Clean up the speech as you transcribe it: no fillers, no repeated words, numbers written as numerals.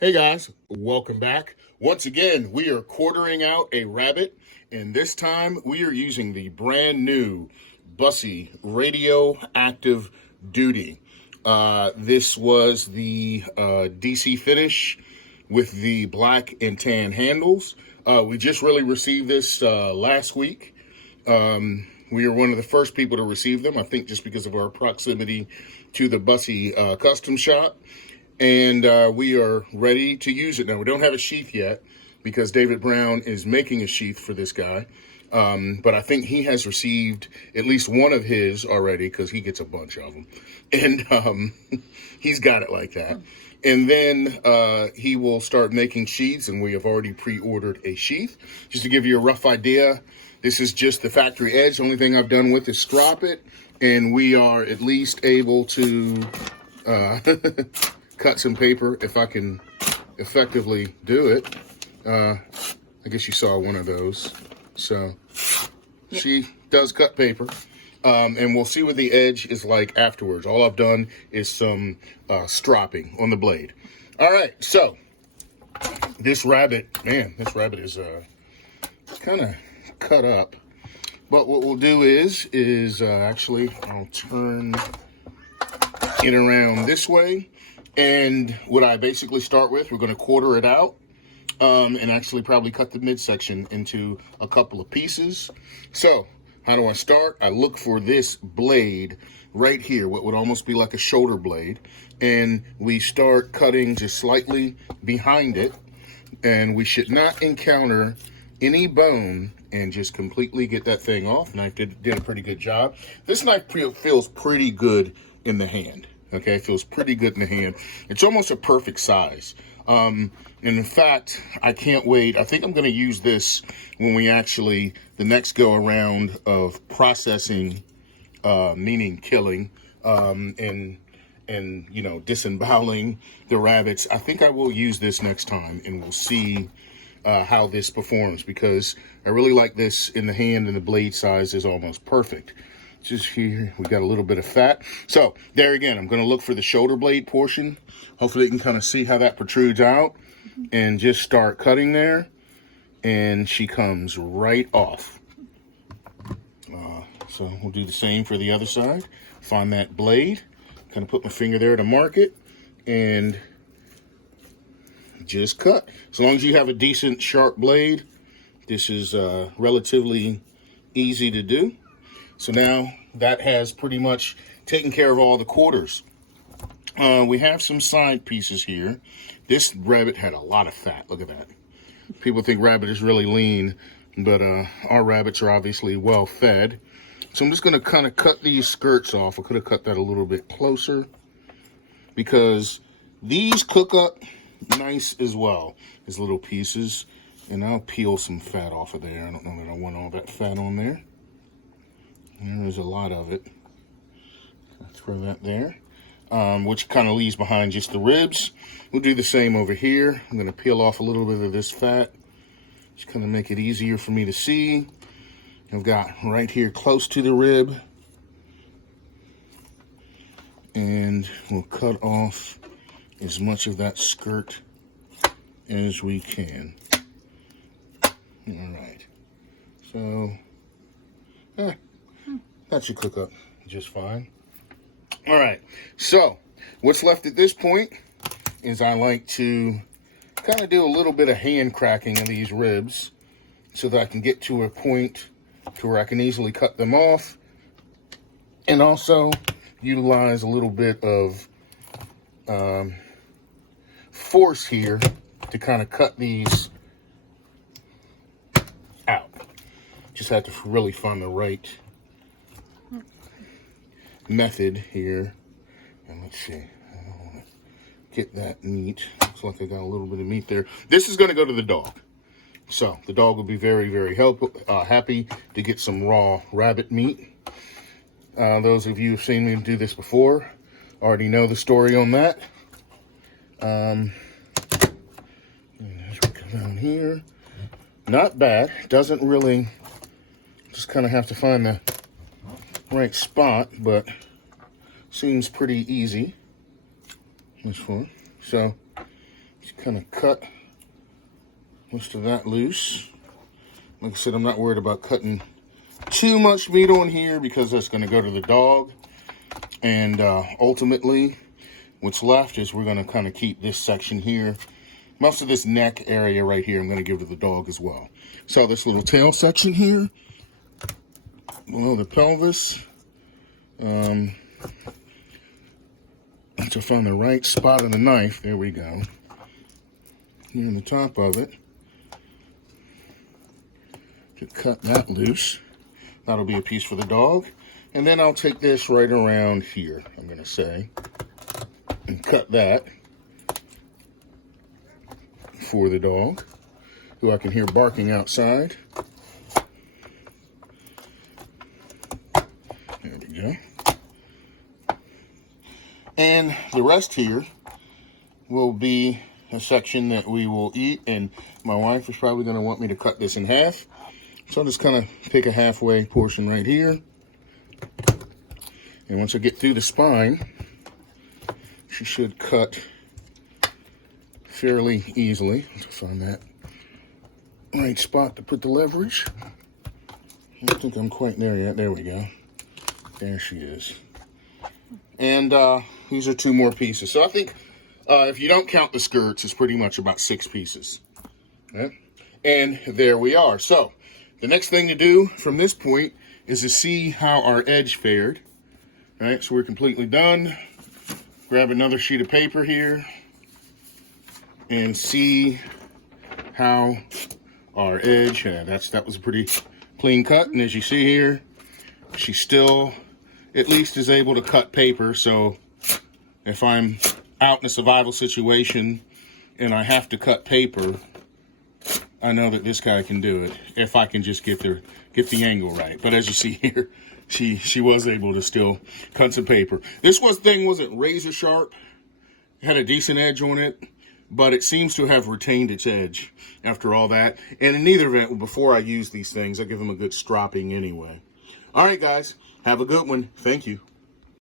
Hey guys, welcome back. Once again, we are quartering out a rabbit, and this time we are using the brand new Busse RadioActive Duty. This was the DC finish with the black and tan handles. We just really received this last week. We are one of the first people to receive them, I think just because of our proximity to the Busse custom shop. And we are ready to use it now. We don't have a sheath yet because David Brown is making a sheath for this guy. But I think he has received at least one of his already because he gets a bunch of them. And he's got it like that. And then he will start making sheaths, and we have already pre-ordered a sheath. Just to give you a rough idea, this is just the factory edge. The only thing I've done with is strop it, and we are at least able to cut some paper if I can effectively do it. I guess you saw one of those. So she does cut paper. And we'll see what the edge is like afterwards. All I've done is some stropping on the blade. All right, so this rabbit is kind of cut up. But what we'll do is actually I'll turn it around this way. And what I basically start with, we're going to quarter it out and actually probably cut the midsection into a couple of pieces. So how do I start? I look for this blade right here, what would almost be like a shoulder blade. And we start cutting just slightly behind it. And we should not encounter any bone and just completely get that thing off. Knife did a pretty good job. This knife feels pretty good in the hand. Okay, it feels pretty good in the hand. It's almost a perfect size. And in fact, I can't wait. I think I'm going to use this when we actually, the next go around of processing, meaning killing, and you know, disemboweling the rabbits. I think I will use this next time, and we'll see how this performs, because I really like this in the hand, and the blade size is almost perfect. Just here, we got a little bit of fat. So there again, I'm going to look for the shoulder blade portion. Hopefully you can kind of see how that protrudes out, and just start cutting there. And she comes right off. So we'll do the same for the other side. Find that blade, kind of put my finger there to mark it, and just cut. As long as you have a decent sharp blade, this is relatively easy to do. So now that has pretty much taken care of all the quarters. We have some side pieces here. This rabbit had a lot of fat. Look at that. People think rabbit is really lean, but our rabbits are obviously well fed. So I'm just going to kind of cut these skirts off. I could have cut that a little bit closer, because these cook up nice as well as little pieces. And I'll peel some fat off of there. I don't know that I want all that fat on there. There's a lot of it. I'll throw that there, which kind of leaves behind just the ribs. We'll do the same over here. I'm going to peel off a little bit of this fat, just kind of make it easier for me to see. I've got right here close to the rib, and we'll cut off as much of that skirt as we can. All right, so that should cook up just fine. All right, so what's left at this point is I like to kind of do a little bit of hand cracking of these ribs so that I can get to a point to where I can easily cut them off, and also utilize a little bit of force here to kind of cut these out. Just have to really find the right method here. And let's see, I don't want to get that meat. Looks like I got a little bit of meat there. This is going to go to the dog. So the dog will be very, very happy to get some raw rabbit meat. Those of you who've seen me do this before already know the story on that. And as we come down here, not bad. Doesn't really, just kind of have to find the right spot, but seems pretty easy. This one. So Just kind of cut most of that loose. Like I said, I'm not worried about cutting too much meat on here because that's going to go to the dog. And ultimately, what's left is we're going to kind of keep this section here. Most of this neck area right here I'm going to give to the dog as well. So this little tail section here, below the pelvis. Once I find the right spot on the knife, there we go. Here on the top of it. To cut that loose. That'll be a piece for the dog. And then I'll take this right around here, I'm going to say, and cut that for the dog, who I can hear barking outside. There we go. And the rest here will be a section that we will eat, and my wife is probably going to want me to cut this in half. So I'll just kind of pick a halfway portion right here. And once I get through the spine, she should cut fairly easily. Once I find that right spot to put the leverage. I don't think I'm quite there yet. There we go. There she is. And these are 2 more pieces. So I think if you don't count the skirts, it's pretty much about 6 pieces. Okay? And there we are. So the next thing to do from this point is to see how our edge fared. All right, so we're completely done. Grab another sheet of paper here and see how our edge, that was a pretty clean cut. And as you see here, she still at least is able to cut paper. So if I'm out in a survival situation and I have to cut paper, I know that this guy can do it if I can just get the angle right. But as you see here, she was able to still cut some paper. This thing wasn't razor sharp. It had a decent edge on it, but it seems to have retained its edge after all that. And in either event, before I use these things, I give them a good stropping anyway. All right, guys, have a good one. Thank you.